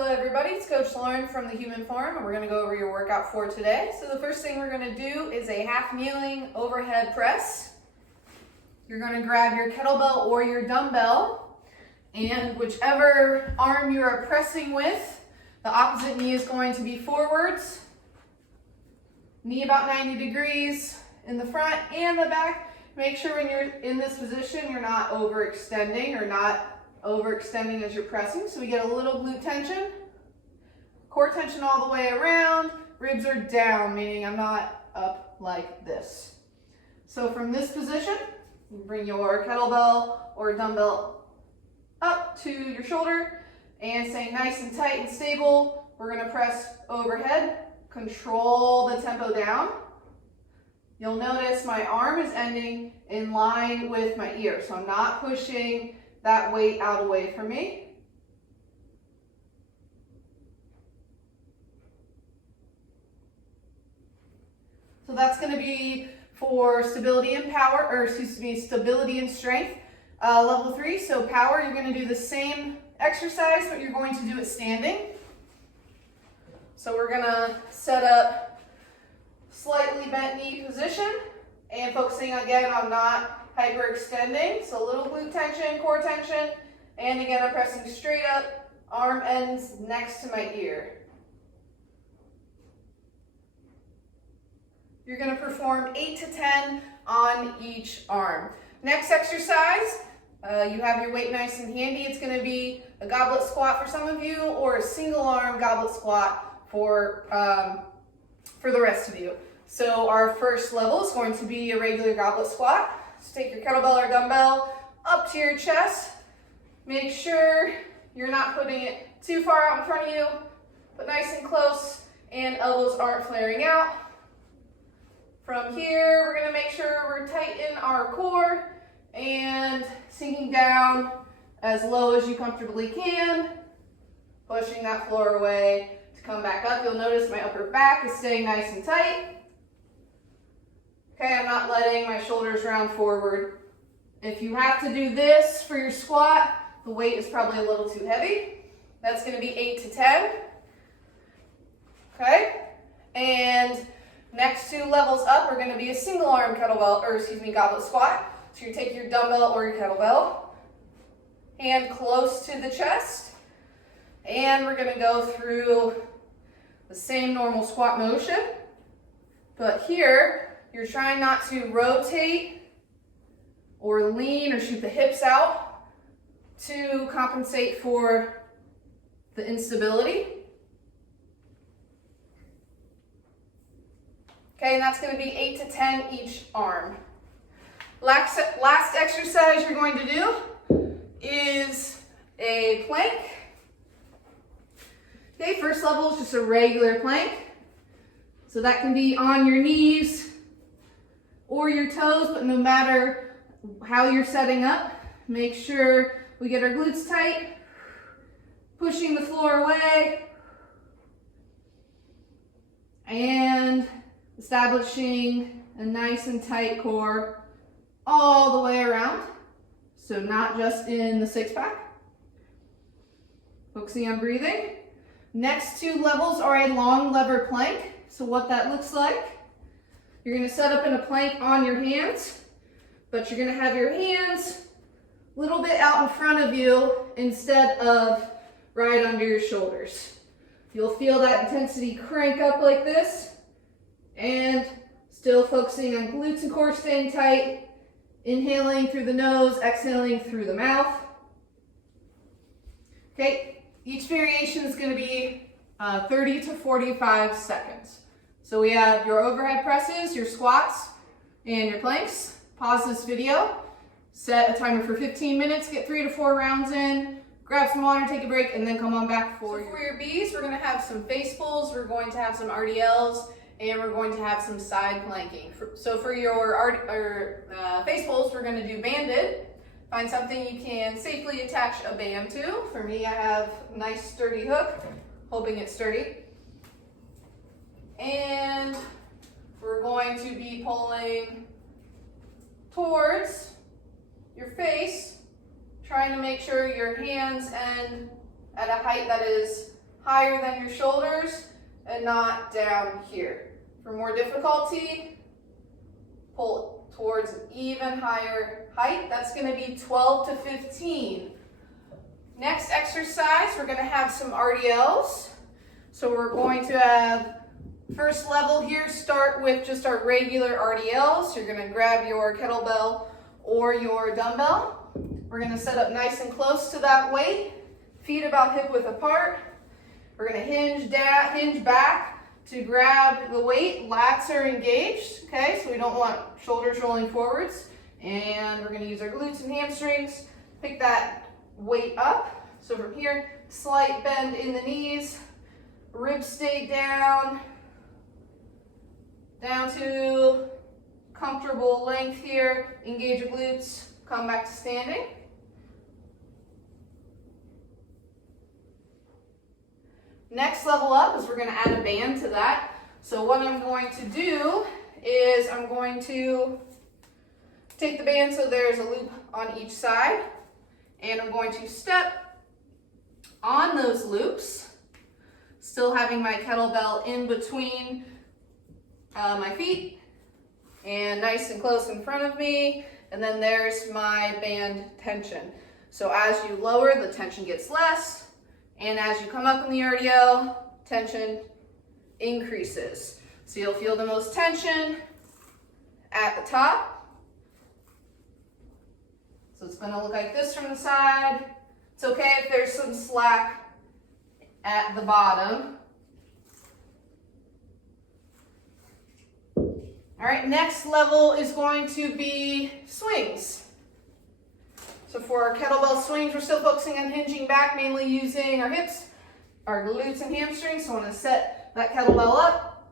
Hello everybody, it's Coach Lauren from the Human Farm, and we're going to go over your workout for today. So the first thing we're going to do is a half kneeling overhead press. You're going to grab your kettlebell or your dumbbell, and whichever arm you are pressing with, the opposite knee is going to be forwards. Knee about 90 degrees in the front and the back. Make sure when you're in this position, you're not overextending as you're pressing. So we get a little glute tension, core tension all the way around, ribs are down, meaning I'm not up like this. So from this position, you bring your kettlebell or dumbbell up to your shoulder and staying nice and tight and stable. We're going to press overhead, control the tempo down. You'll notice my arm is ending in line with my ear, so I'm not pushing that weight out away from me. So that's going to be for stability and power, stability and strength, level 3. So power, you're going to do the same exercise, but you're going to do it standing. So we're going to set up slightly bent knee position and focusing again on not hyperextending, so a little glute tension, core tension, and again I'm pressing straight up, arm ends next to my ear. You're going to perform 8 to 10 on each arm. Next exercise, you have your weight nice and handy. It's going to be a goblet squat for some of you, or a single arm goblet squat for the rest of you. So our first level is going to be a regular goblet squat. So take your kettlebell or dumbbell up to your chest. Make sure you're not putting it too far out in front of you, but nice and close, and elbows aren't flaring out. From here, we're going to make sure we're tight in our core and sinking down as low as you comfortably can, pushing that floor away to come back up. You'll notice my upper back is staying nice and tight. Okay, I'm not letting my shoulders round forward. If you have to do this for your squat, the weight is probably a little too heavy. That's going to be 8 to 10. Okay, and next 2 levels up are going to be a single arm goblet squat. So you take your dumbbell or your kettlebell, hand close to the chest, and we're going to go through the same normal squat motion, but here you're trying not to rotate or lean or shoot the hips out to compensate for the instability. Okay, and that's going to be 8 to 10 each arm. Last exercise you're going to do is a plank. Okay, first level is just a regular plank. So that can be on your knees or your toes, but no matter how you're setting up, make sure we get our glutes tight, pushing the floor away, and establishing a nice and tight core all the way around. So not just in the 6-pack. Focusing on breathing. Next 2 levels are a long lever plank. So what that looks like, you're going to set up in a plank on your hands, but you're going to have your hands a little bit out in front of you instead of right under your shoulders. You'll feel that intensity crank up like this, and still focusing on glutes and core staying tight, inhaling through the nose, exhaling through the mouth. Okay, each variation is going to be 30 to 45 seconds. So we have your overhead presses, your squats, and your planks. Pause this video, set a timer for 15 minutes, get 3 to 4 rounds in, grab some water, take a break, and then come on back for your B's. We're going to have some face pulls, we're going to have some RDLs, and we're going to have some side planking. So for your face pulls, we're going to do banded. Find something you can safely attach a band to. For me, I have a nice sturdy hook, hoping it's sturdy. And we're going to be pulling towards your face, trying to make sure your hands end at a height that is higher than your shoulders and not down here. For more difficulty, pull towards an even higher height. That's going to be 12 to 15. Next exercise, we're going to have some RDLs. So we're going to have first level here, start with just our regular RDLs. You're going to grab your kettlebell or your dumbbell. We're going to set up nice and close to that weight, feet about hip width apart. We're going to hinge back to grab the weight, lats are engaged, okay? So we don't want shoulders rolling forwards. And we're gonna use our glutes and hamstrings, pick that weight up. So from here, slight bend in the knees, ribs stay down to comfortable length here, engage your glutes, come back to standing. Next level up is we're going to add a band to that. So what I'm going to do is I'm going to take the band so there's a loop on each side, and I'm going to step on those loops, still having my kettlebell in between my feet and nice and close in front of me, and then there's my band tension. So as you lower, the tension gets less. And as you come up in the RDL, tension increases. So you'll feel the most tension at the top. So it's going to look like this from the side. It's okay if there's some slack at the bottom. All right, next level is going to be swings. So for our kettlebell swings, we're still focusing on hinging back, mainly using our hips, our glutes and hamstrings. So I want to set that kettlebell up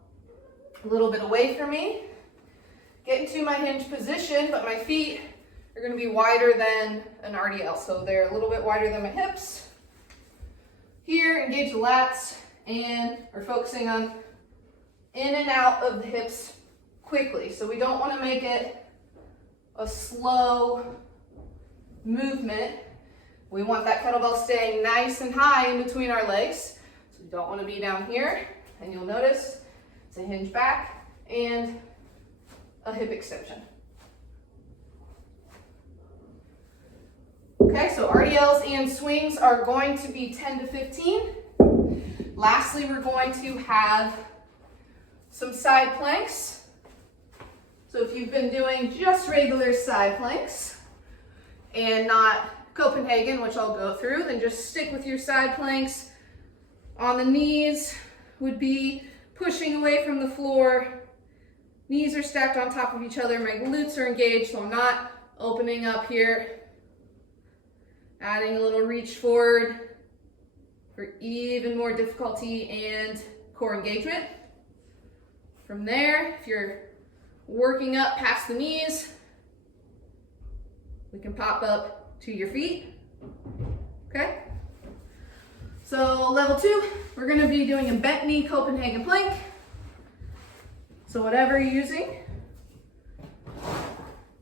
a little bit away from me. Get into my hinge position, but my feet are going to be wider than an RDL. So they're a little bit wider than my hips. Here, engage the lats, and we're focusing on in and out of the hips quickly. So we don't want to make it a slow movement. We want that kettlebell staying nice and high in between our legs. So we don't want to be down here. And you'll notice it's a hinge back and a hip extension. Okay, so RDLs and swings are going to be 10 to 15. Lastly, we're going to have some side planks. So if you've been doing just regular side planks and not Copenhagen, which I'll go through, then just stick with your side planks. On the knees would be pushing away from the floor. Knees are stacked on top of each other. My glutes are engaged, so I'm not opening up here. Adding a little reach forward for even more difficulty and core engagement. From there, if you're working up past the knees, we can pop up to your feet, okay? So level 2, we're gonna be doing a bent knee Copenhagen plank. So whatever you're using,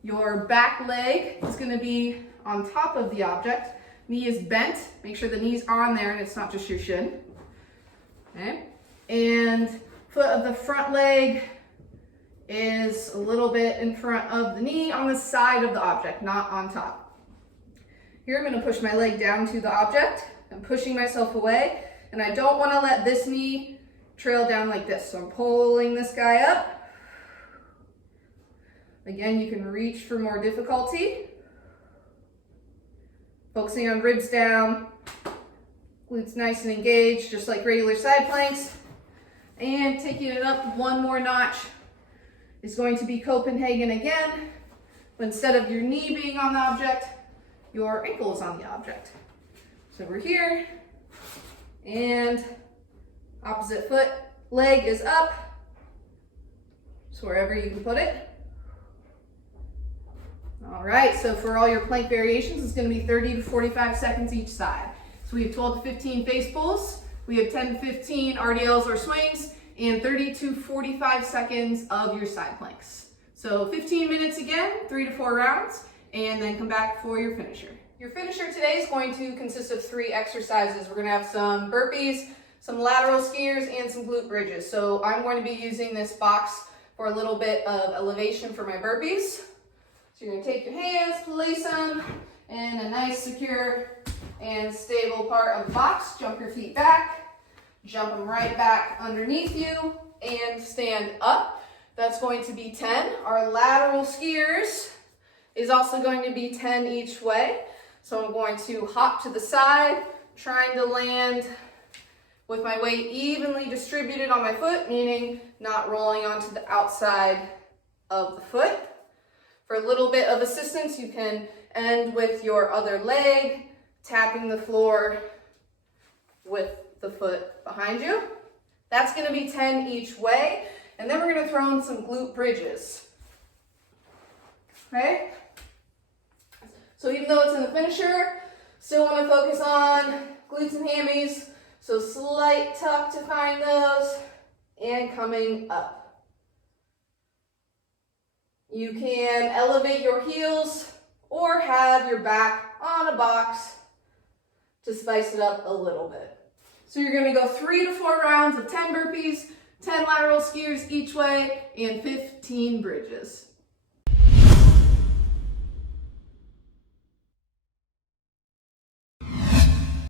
your back leg is gonna be on top of the object. Knee is bent, make sure the knee's on there and it's not just your shin, okay? And foot of the front leg is a little bit in front of the knee on the side of the object, not on top. Here I'm going to push my leg down to the object. I'm pushing myself away, and I don't want to let this knee trail down like this. So I'm pulling this guy up. Again, you can reach for more difficulty. Focusing on ribs down, glutes nice and engaged, just like regular side planks. And taking it up one more notch is going to be Copenhagen again, but instead of your knee being on the object, your ankle is on the object. So we're here, and opposite foot, leg is up, so wherever you can put it. All right, so for all your plank variations, it's going to be 30 to 45 seconds each side. So we have 12 to 15 face pulls, we have 10 to 15 RDLs or swings, and 30 to 45 seconds of your side planks. So 15 minutes again, 3 to 4 rounds, and then come back for your finisher. Your finisher today is going to consist of 3 exercises. We're going to have some burpees, some lateral skiers, and some glute bridges. So I'm going to be using this box for a little bit of elevation for my burpees. So you're going to take your hands, place them in a nice, secure, and stable part of the box. Jump your feet back, jump them right back underneath you, and stand up. That's going to be 10. Our lateral skiers is also going to be 10 each way. So I'm going to hop to the side, trying to land with my weight evenly distributed on my foot, meaning not rolling onto the outside of the foot. For a little bit of assistance, you can end with your other leg, tapping the floor with the foot behind you. That's going to be 10 each way. And then we're going to throw in some glute bridges. Okay? So even though it's in the finisher, still want to focus on glutes and hammies. So slight tuck to find those and coming up. You can elevate your heels or have your back on a box to spice it up a little bit. So you're going to go 3 to 4 rounds of 10 burpees, 10 lateral skiers each way, and 15 bridges.